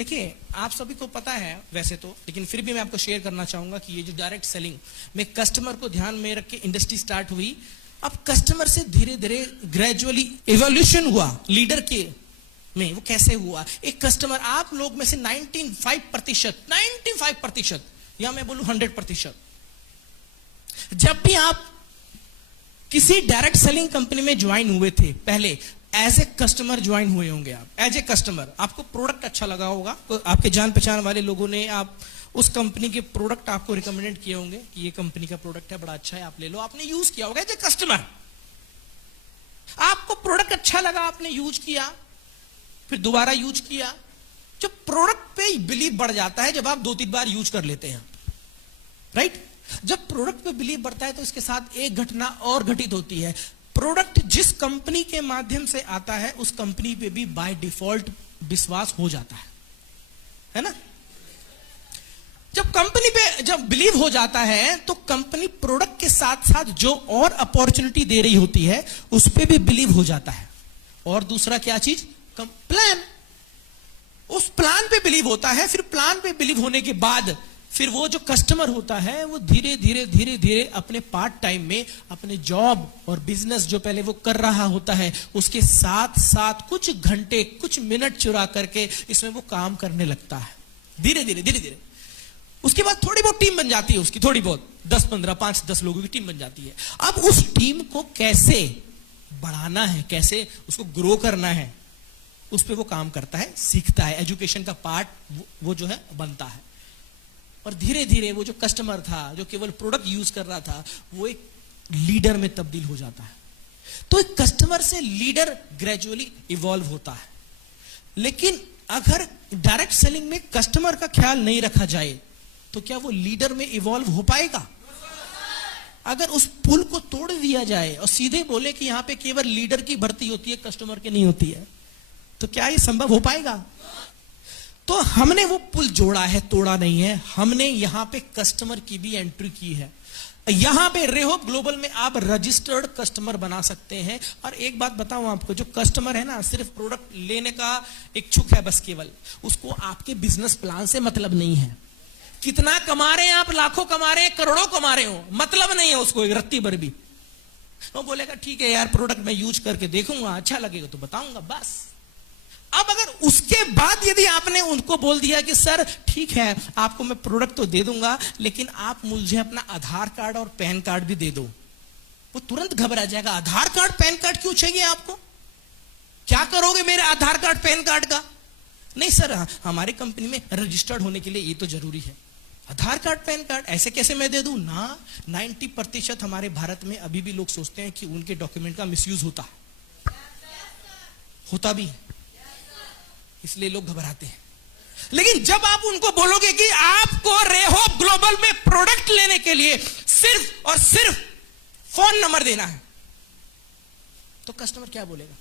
देखिए, आप सभी को पता है वैसे तो, लेकिन फिर भी मैं आपको शेयर करना चाहूंगा कि ये जो डायरेक्ट सेलिंग में कस्टमर को ध्यान में रख के इंडस्ट्री स्टार्ट हुई। अब कस्टमर से धीरे धीरे ग्रेजुअली इवोल्यूशन हुआ लीडर के में। वो कैसे हुआ? एक कस्टमर, आप लोग में से 95% या मैं बोलूं 100%, जब भी आप किसी डायरेक्ट सेलिंग कंपनी में ज्वाइन हुए थे, पहले एज ए कस्टमर ज्वाइन हुए होंगे। आप एज ए कस्टमर, आपको प्रोडक्ट अच्छा लगा होगा, तो आपके जान पहचान वाले लोगों ने आप उस कंपनी के प्रोडक्ट आपको रिकमेंडेड किए होंगे कि ये कंपनी का प्रोडक्ट है, बड़ा अच्छा है, आप ले लो। आपने यूज किया होगा एज ए कस्टमर, आपको प्रोडक्ट अच्छा लगा, आपने यूज किया, फिर दोबारा यूज किया। जब प्रोडक्ट पे बिलीव बढ़ जाता है, जब आप 2-3 बार यूज कर लेते हैं, राइट? जब प्रोडक्ट पे बिलीव बढ़ता है तो इसके साथ एक घटना और घटित होती है। प्रोडक्ट जिस कंपनी के माध्यम से आता है, उस कंपनी पे भी बाय डिफॉल्ट विश्वास हो जाता है ना? जब कंपनी पे जब बिलीव हो जाता है तो कंपनी प्रोडक्ट के साथ साथ जो और अपॉर्चुनिटी दे रही होती है उस पे भी बिलीव हो जाता है। और दूसरा क्या चीज? प्लान। उस प्लान पे बिलीव होता है। फिर प्लान पे बिलीव होने के बाद फिर वो जो कस्टमर होता है वो धीरे धीरे अपने पार्ट टाइम में अपने जॉब और बिजनेस जो पहले वो कर रहा होता है उसके साथ साथ कुछ घंटे कुछ मिनट चुरा करके इसमें वो काम करने लगता है धीरे धीरे। उसके बाद थोड़ी बहुत टीम बन जाती है उसकी, थोड़ी बहुत 10-15 5-10 लोगों की टीम बन जाती है। अब उस टीम को कैसे बढ़ाना है, कैसे उसको ग्रो करना है, उस पर वो काम करता है, सीखता है। एजुकेशन का पार्ट वो जो है बनता है। और धीरे धीरे वो जो कस्टमर था, जो केवल प्रोडक्ट यूज कर रहा था, वो एक लीडर में तब्दील हो जाता है। तो एक कस्टमर से लीडर ग्रेजुअली इवॉल्व होता है। लेकिन अगर डायरेक्ट सेलिंग में कस्टमर का ख्याल नहीं रखा जाए तो क्या वो लीडर में इवॉल्व हो पाएगा? अगर उस पुल को तोड़ दिया जाए और सीधे बोले कि यहां पे केवल लीडर की भर्ती होती है, कस्टमर की नहीं होती है, तो क्या ये संभव हो पाएगा? तो हमने वो पुल जोड़ा है, तोड़ा नहीं है। हमने यहां पे कस्टमर की भी एंट्री की है। यहां पे रेहोप ग्लोबल में आप रजिस्टर्ड कस्टमर बना सकते हैं। और एक बात बताऊं आपको, जो कस्टमर है ना, सिर्फ प्रोडक्ट लेने का इच्छुक है बस, केवल उसको आपके बिजनेस प्लान से मतलब नहीं है। कितना कमा रहे हैं आप, लाखों कमा रहे हैं, करोड़ों कमा रहे हो, मतलब नहीं है उसको एक रत्ती भर भी। वो बोलेगा ठीक है यार, प्रोडक्ट मैं यूज करके देखूंगा, अच्छा लगेगा तो बताऊंगा, बस। अब अगर उसके बाद यदि आपने उनको बोल दिया कि सर ठीक है, आपको मैं प्रोडक्ट तो दे दूंगा, लेकिन आप मुझे अपना आधार कार्ड और पैन कार्ड भी दे दो, वो तुरंत घबरा जाएगा। आधार कार्ड पैन कार्ड क्यों चाहिए आपको? क्या करोगे मेरे आधार कार्ड पैन कार्ड का? नहीं सर, हमारी कंपनी में रजिस्टर्ड होने के लिए ये तो जरूरी है। आधार कार्ड पैन कार्ड ऐसे कैसे मैं दे दूं ना? 90% हमारे भारत में अभी भी लोग सोचते हैं कि उनके डॉक्यूमेंट का मिसयूज होता है, होता भी है, इसलिए लोग घबराते हैं। लेकिन जब आप उनको बोलोगे कि आपको रेहोप ग्लोबल में प्रोडक्ट लेने के लिए सिर्फ और सिर्फ फोन नंबर देना है, तो कस्टमर क्या बोलेगा?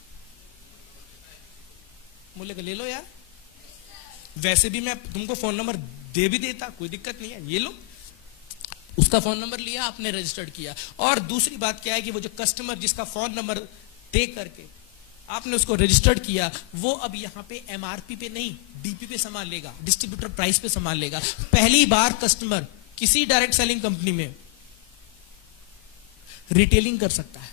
बोलेगा ले लो यार, वैसे भी मैं तुमको फोन नंबर दे भी देता, कोई दिक्कत नहीं है, ये लो। उसका फोन नंबर लिया, आपने रजिस्टर्ड किया। और दूसरी बात क्या है कि वो जो कस्टमर जिसका फोन नंबर दे करके आपने उसको रजिस्टर्ड किया, वो अब यहां पे एमआरपी पे नहीं, डीपी पे सामान लेगा, डिस्ट्रीब्यूटर प्राइस पे सामान लेगा। पहली बार कस्टमर किसी डायरेक्ट सेलिंग कंपनी में रिटेलिंग कर सकता है,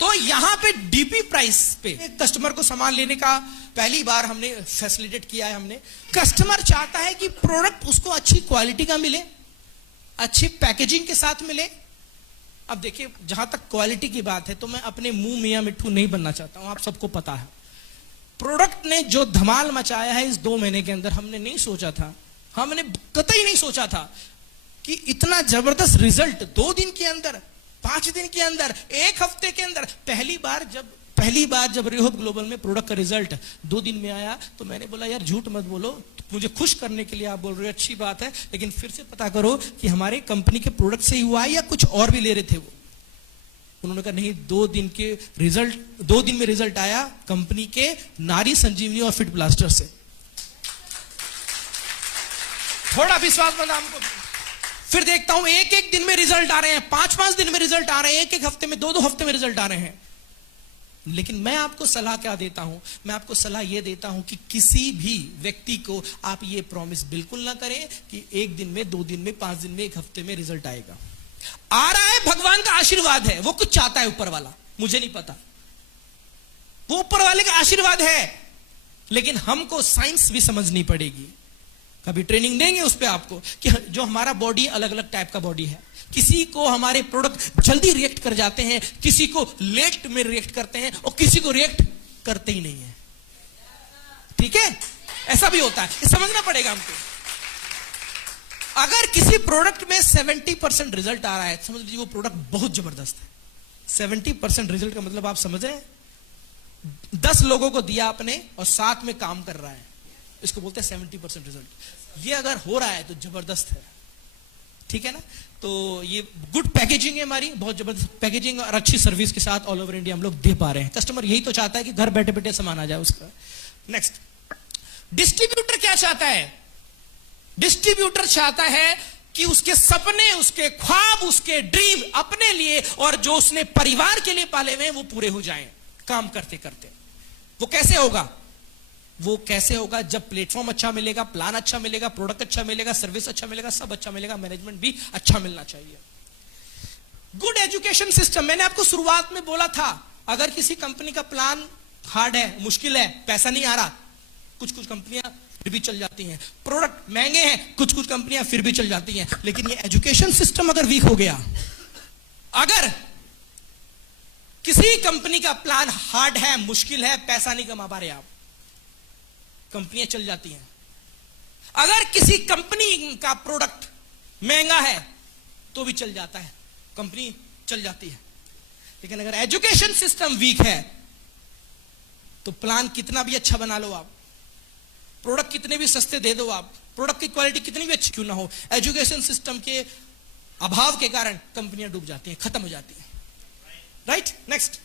तो यहां पे डीपी प्राइस पे कस्टमर को सामान लेने का पहली बार हमने फैसिलिटेट किया है। हमने, कस्टमर चाहता है कि प्रोडक्ट उसको अच्छी क्वालिटी का मिले, अच्छी पैकेजिंग के साथ मिले। अब देखिए, जहां तक क्वालिटी की बात है तो मैं अपने मुंह मियां मिट्ठू नहीं बनना चाहता हूं, आप सबको पता है। प्रोडक्ट ने जो धमाल मचाया है इस 2 महीने के अंदर, हमने नहीं सोचा था, हमने कतई नहीं सोचा था कि इतना जबरदस्त रिजल्ट 2 दिन के अंदर, 5 दिन के अंदर, 1 हफ्ते के अंदर। पहली बार जब रेहोप ग्लोबल में प्रोडक्ट का रिजल्ट 2 दिन में आया तो मैंने बोला यार झूठ मत बोलो, मुझे खुश करने के लिए आप बोल रहे हो, अच्छी बात है, लेकिन फिर से पता करो कि हमारे कंपनी के प्रोडक्ट से ही हुआ है या कुछ और भी ले रहे थे वो। उन्होंने कहा नहीं, 2 दिन में रिजल्ट आया कंपनी के नारी संजीवनी और फिट ब्लास्टर से। थोड़ा विश्वास बना हमको। फिर देखता हूं 1-1 दिन में रिजल्ट आ रहे हैं, 5-5 दिन में रिजल्ट आ रहे हैं, 1-1 हफ्ते में, 2-2 हफ्ते में रिजल्ट आ रहे हैं। लेकिन मैं आपको सलाह क्या देता हूं, मैं आपको सलाह यह देता हूं कि किसी भी व्यक्ति को आप ये प्रॉमिस बिल्कुल ना करें कि 1 दिन में, 2 दिन में, 5 दिन में, 1 हफ्ते में रिजल्ट आएगा। आ रहा है, भगवान का आशीर्वाद है, वो कुछ चाहता है ऊपर वाला, मुझे नहीं पता, वो ऊपर वाले का आशीर्वाद है, लेकिन हमको साइंस भी समझनी पड़ेगी। कभी ट्रेनिंग देंगे उस पे आपको कि जो हमारा बॉडी अलग अलग टाइप का बॉडी है, किसी को हमारे प्रोडक्ट जल्दी रिएक्ट कर जाते हैं, किसी को लेट में रिएक्ट करते हैं, और किसी को रिएक्ट करते ही नहीं है। ठीक है, ऐसा भी होता है, ये समझना पड़ेगा हमको। अगर किसी प्रोडक्ट में 70% रिजल्ट आ रहा है, समझ लीजिए वो प्रोडक्ट बहुत जबरदस्त है। 70% रिजल्ट का मतलब आप समझ रहे हैं, 10 लोगों को दिया आपने और 7 में काम कर रहा है, इसको बोलते हैं 70% रिजल्ट। ये अगर हो रहा है तो जबरदस्त है, ठीक है ना। तो ये गुड पैकेजिंग है हमारी, बहुत जबरदस्त पैकेजिंग और अच्छी सर्विस के साथ ऑल ओवर इंडिया हम लोग दे पा रहे हैं। कस्टमर यही तो चाहता है कि घर बैठे बैठे सामान आ जाए उसका। नेक्स्ट, डिस्ट्रीब्यूटर क्या चाहता है? डिस्ट्रीब्यूटर चाहता है कि उसके सपने, उसके ख्वाब, उसके ड्रीम अपने लिए और जो उसने परिवार के लिए पाले हुए हैं वो पूरे हो जाएं काम करते करते। वो कैसे होगा? वो कैसे होगा जब प्लेटफॉर्म अच्छा मिलेगा, प्लान अच्छा मिलेगा, प्रोडक्ट अच्छा मिलेगा, सर्विस अच्छा मिलेगा, सब अच्छा मिलेगा, मैनेजमेंट भी अच्छा मिलना चाहिए। गुड एजुकेशन सिस्टम, मैंने आपको शुरुआत में बोला था, अगर किसी कंपनी का प्लान हार्ड है, मुश्किल है, पैसा नहीं आ रहा, कुछ कुछ कंपनियां फिर भी चल जाती हैं, प्रोडक्ट महंगे हैं, कुछ कुछ कंपनियां फिर भी चल जाती हैं, लेकिन ये एजुकेशन सिस्टम अगर वीक हो गया, अगर किसी कंपनी का प्लान हार्ड है, मुश्किल है, पैसा नहीं कमा पा रहे आप, कंपनियां चल जाती हैं। अगर किसी कंपनी का प्रोडक्ट महंगा है तो भी चल जाता है, कंपनी चल जाती है। लेकिन अगर एजुकेशन सिस्टम वीक है तो प्लान कितना भी अच्छा बना लो आप, प्रोडक्ट कितने भी सस्ते दे दो आप, प्रोडक्ट की क्वालिटी कितनी भी अच्छी क्यों ना हो, एजुकेशन सिस्टम के अभाव के कारण कंपनियां डूब जाती हैं, खत्म हो जाती हैं। Right, next,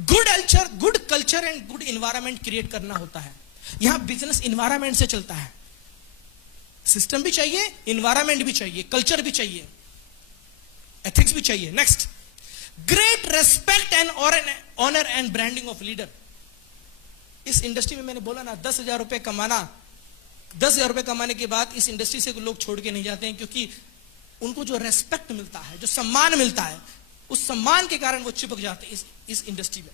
good culture and good environment create करना होता है। यहां बिजनेस इन्वायरमेंट से चलता है, सिस्टम भी चाहिए, इन्वायरमेंट भी चाहिए, कल्चर भी चाहिए, एथिक्स भी चाहिए। Next, great respect and honour and branding of leader. इस इंडस्ट्री में मैंने बोला ना, 10,000 रुपए कमाना, 10,000 रुपए कमाने के बाद इस इंडस्ट्री से लोग छोड़ के नहीं जाते हैं, क्योंकि उनको जो रेस्पेक्ट मिलता है, जो सम्मान मिलता है, उस सम्मान के कारण वो चिपक जाते हैं इस इंडस्ट्री में।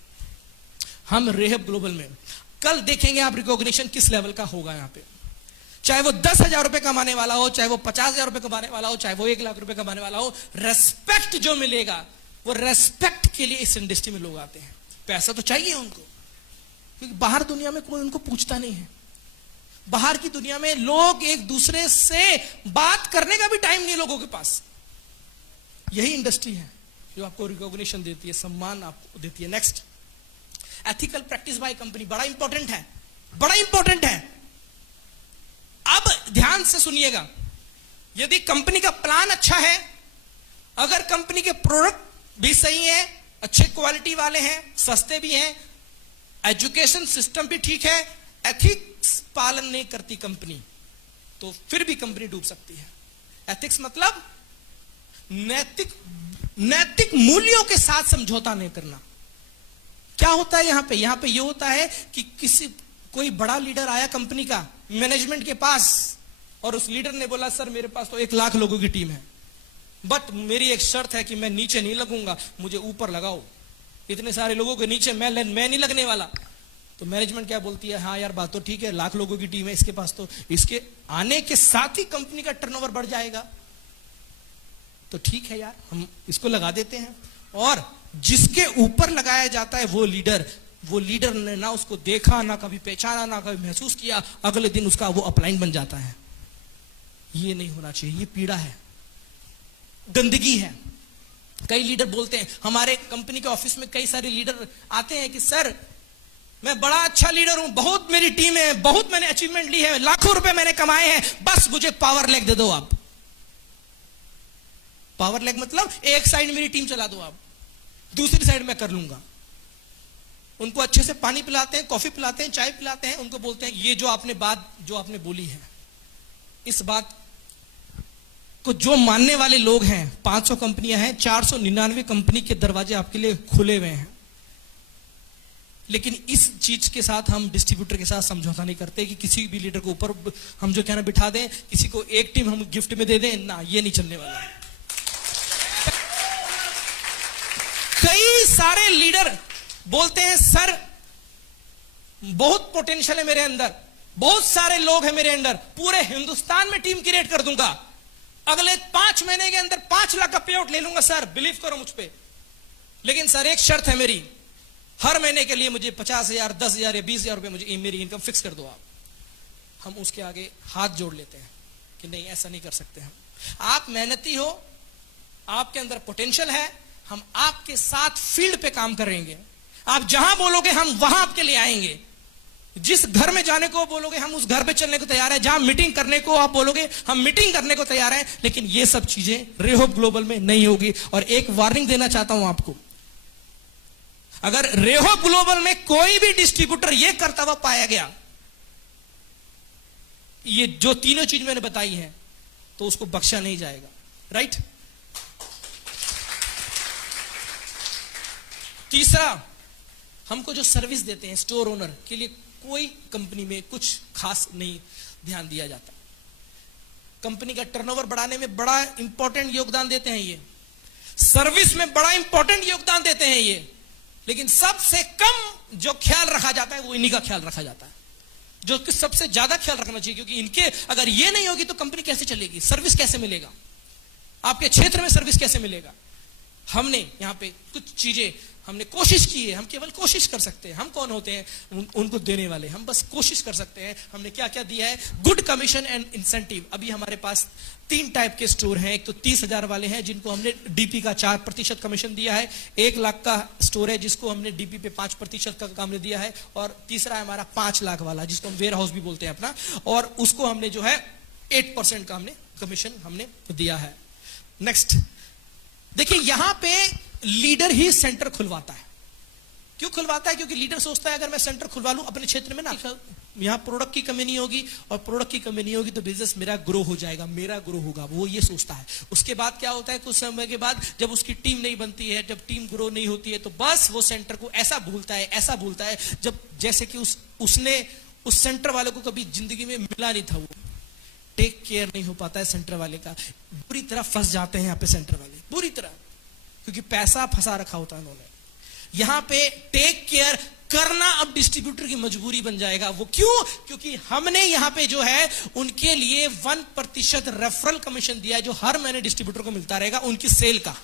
हम रेहब ग्लोबल में कल देखेंगे आप रिकॉग्निशन किस लेवल का होगा यहां पे, चाहे वो 10,000 रुपए कमाने वाला हो, चाहे वो 50,000 रुपए कमाने वाला हो, चाहे वो 1 लाख रुपए कमाने वाला हो, रेस्पेक्ट जो मिलेगा वो रेस्पेक्ट के लिए इस इंडस्ट्री में लोग आते हैं। पैसा तो चाहिए उनको, क्योंकि बाहर दुनिया में कोई उनको पूछता नहीं है। बाहर की दुनिया में लोग एक दूसरे से बात करने का भी टाइम नहीं लोगों के पास। यही इंडस्ट्री है जो आपको रिकॉग्निशन देती है, सम्मान आपको देती है। Next, ethical practice by company, बड़ा इंपॉर्टेंट है, बड़ा इंपॉर्टेंट है। अब ध्यान से सुनिएगा, यदि कंपनी का प्लान अच्छा है, अगर कंपनी के प्रोडक्ट भी सही है, अच्छे क्वालिटी वाले हैं, सस्ते भी हैं, एजुकेशन सिस्टम भी ठीक है, एथिक्स पालन नहीं करती कंपनी, तो फिर भी कंपनी डूब सकती है। एथिक्स मतलब नैतिक मूल्यों के साथ समझौता नहीं करना। क्या होता है यहां पे ये होता है कि कोई बड़ा लीडर आया कंपनी का मैनेजमेंट के पास, और उस लीडर ने बोला, सर मेरे पास तो 1 लाख लोगों की टीम है, बट मेरी एक शर्त है कि मैं नीचे नहीं लगूंगा, मुझे ऊपर लगाओ, इतने सारे लोगों के नीचे मैं नहीं लगने वाला। तो मैनेजमेंट क्या बोलती है, हाँ यार बात तो ठीक है, 1 लाख लोगों की टीम है इसके पास, तो इसके आने के साथ ही कंपनी का टर्नओवर बढ़ जाएगा, तो ठीक है यार हम इसको लगा देते हैं। और जिसके ऊपर लगाया जाता है वो लीडर ने ना उसको देखा, ना कभी पहचाना, ना कभी महसूस किया, अगले दिन उसका वो अपलाइन बन जाता है। ये नहीं होना चाहिए, ये पीड़ा है, गंदगी है। कई लीडर बोलते हैं, हमारे कंपनी के ऑफिस में कई सारे लीडर आते हैं कि सर मैं बड़ा अच्छा लीडर हूं, बहुत मेरी टीम है, बहुत मैंने अचीवमेंट ली है, लाखों रुपए मैंने कमाए हैं, बस मुझे पावर लेग दे दो आप। पावर लेग मतलब एक साइड मेरी टीम चला दो आप, दूसरी साइड मैं कर लूंगा। उनको अच्छे से पानी पिलाते हैं, कॉफी पिलाते हैं, चाय पिलाते हैं, उनको बोलते हैं ये जो आपने बोली है, इस बात को जो मानने वाले लोग हैं, 500 कंपनियां हैं, 499 कंपनी के दरवाजे आपके लिए खुले हुए हैं। लेकिन इस चीज के साथ हम डिस्ट्रीब्यूटर के साथ समझौता नहीं करते कि किसी भी लीडर को ऊपर हम जो कहना बिठा दें, किसी को एक टीम हम गिफ्ट में दे दें, ना, ये नहीं चलने वाला। कई सारे लीडर बोलते हैं सर बहुत पोटेंशियल है मेरे अंदर, बहुत सारे लोग हैं मेरे अंदर, पूरे हिंदुस्तान में टीम क्रिएट कर दूंगा, अगले 5 महीने के अंदर 5 लाख का पे आउट ले लूंगा सर, बिलीव करो मुझ पे, लेकिन सर एक शर्त है मेरी, हर महीने के लिए मुझे 50,000, 10,000 या 20,000 रुपए मुझे मेरी इनकम फिक्स कर दो आप। हम उसके आगे हाथ जोड़ लेते हैं कि नहीं, ऐसा नहीं कर सकते हम। आप मेहनती हो, आपके अंदर पोटेंशियल है, हम आपके साथ फील्ड पे काम करेंगे, आप जहां बोलोगे हम वहां आपके लिए आएंगे, जिस घर में जाने को बोलोगे हम उस घर पे चलने को तैयार है, जहां मीटिंग करने को आप बोलोगे हम मीटिंग करने को तैयार हैं। लेकिन ये सब चीजें रेहोप ग्लोबल में नहीं होगी। और एक वार्निंग देना चाहता हूं आपको, अगर रेहोप ग्लोबल में कोई भी डिस्ट्रीब्यूटर ये करता हुआ पाया गया, ये जो तीनों चीज मैंने बताई हैं, तो उसको बख्शा नहीं जाएगा। राइट। तीसरा, हमको जो सर्विस देते हैं स्टोर ओनर के लिए कोई कंपनी में कुछ खास नहीं ध्यान दिया जाता। कंपनी का टर्नओवर बढ़ाने में बड़ा इंपॉर्टेंट योगदान देते हैं ये, सर्विस में बड़ा इंपॉर्टेंट योगदान देते हैं ये, लेकिन सबसे कम जो ख्याल रखा जाता है वो इन्हीं का ख्याल रखा जाता है, जो कि सबसे ज्यादा ख्याल रखना चाहिए, क्योंकि इनके अगर ये नहीं होगी तो कंपनी कैसे चलेगी, सर्विस कैसे मिलेगा, आपके क्षेत्र में सर्विस कैसे मिलेगा। हमने यहां पे कुछ चीजें हमने कोशिश की है, हम केवल कोशिश कर सकते हैं, हम कौन होते हैं उनको देने वाले, हम बस कोशिश कर सकते हैं। हमने क्या क्या दिया है, गुड कमीशन एंड इंसेंटिव। अभी हमारे पास 3 टाइप के स्टोर हैं, एक तो 30,000 वाले हैं जिनको हमने डीपी का 4% कमीशन दिया है, 1 लाख का स्टोर है जिसको हमने डीपी पे 5% का काम दिया है, और तीसरा है हमारा 5 लाख वाला जिसको हम वेयर हाउस भी बोलते हैं अपना, और उसको हमने जो है 8% का हमने कमीशन हमने दिया है। नेक्स्ट देखिए, यहां पे लीडर ही सेंटर खुलवाता है। क्यों खुलवाता है? क्योंकि लीडर सोचता है अगर मैं सेंटर खुलवा लूं अपने क्षेत्र में ना, यहां प्रोडक्ट की कमी नहीं होगी, और प्रोडक्ट की कमी नहीं होगी तो बिजनेस मेरा ग्रो हो जाएगा, मेरा ग्रो होगा, वो ये सोचता है। उसके बाद क्या होता है, कुछ समय के बाद जब उसकी टीम नहीं बनती है, जब टीम ग्रो नहीं होती है, तो बस वो सेंटर को ऐसा भूलता है जब जैसे कि उसने उस सेंटर वाले को कभी जिंदगी में मिला नहीं था। वो टेक केयर नहीं हो पाता है सेंटर वाले का, बुरी तरह फंस जाते हैं यहाँ पे सेंटर वाले, बुरी तरह, क्योंकि पैसा फंसा रखा होता है उन्होंने। यहां पे टेक केयर करना अब डिस्ट्रीब्यूटर की मजबूरी बन जाएगा। वो क्यों? क्योंकि हमने यहां पे जो है उनके लिए 1% रेफरल कमीशन दिया है, जो हर महीने डिस्ट्रीब्यूटर को मिलता रहेगा उनकी सेल का।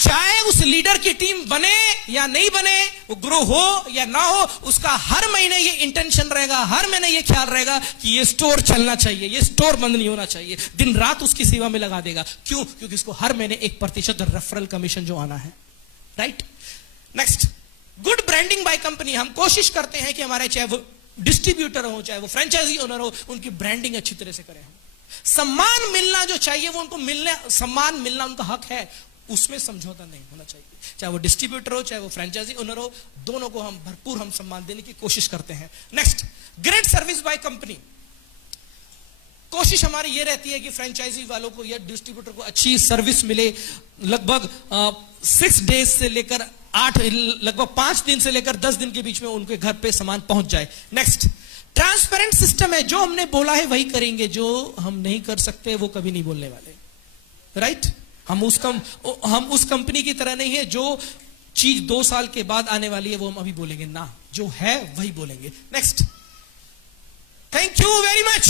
चाहे उस लीडर की टीम बने या नहीं बने, वो ग्रो हो या ना हो, उसका हर महीने ये इंटेंशन रहेगा, हर महीने ये ख्याल रहेगा कि ये स्टोर चलना चाहिए, ये स्टोर बंद नहीं होना चाहिए, दिन रात उसकी सेवा में लगा देगा। क्यों? क्योंकि इसको हर महीने 1% रेफरल कमीशन जो आना है। Right. Next, good branding by company. हम कोशिश करते हैं कि हमारे चाहे वो डिस्ट्रीब्यूटर हो, चाहे वो फ्रेंचाइजी ओनर हो, उनकी ब्रांडिंग अच्छी तरह से करें। सम्मान मिलना जो चाहिए वो उनको मिलने, सम्मान मिलना उनका हक है, उसमें समझौता नहीं होना चाहिए। चाहे वो डिस्ट्रीब्यूटर हो, चाहे वो फ्रेंचाइजी ओनर हो, दोनों को हम भरपूर हम सम्मान देने की कोशिश करते हैं। Next, great service by company. कोशिश हमारी ये रहती है कि फ्रेंचाइजी वालों को या डिस्ट्रीब्यूटर को अच्छी सर्विस मिले, लगभग 6 डेज से लेकर 5 दिन से लेकर 10 दिन के बीच में उनके घर पे सामान पहुंच जाए। नेक्स्ट, ट्रांसपेरेंट सिस्टम है, जो हमने बोला है वही करेंगे, जो हम नहीं कर सकते वो कभी नहीं बोलने वाले। राइट। हम उस कंपनी की तरह नहीं है जो चीज 2 साल के बाद आने वाली है वो हम अभी बोलेंगे ना, जो है वही बोलेंगे। Next, thank you very much.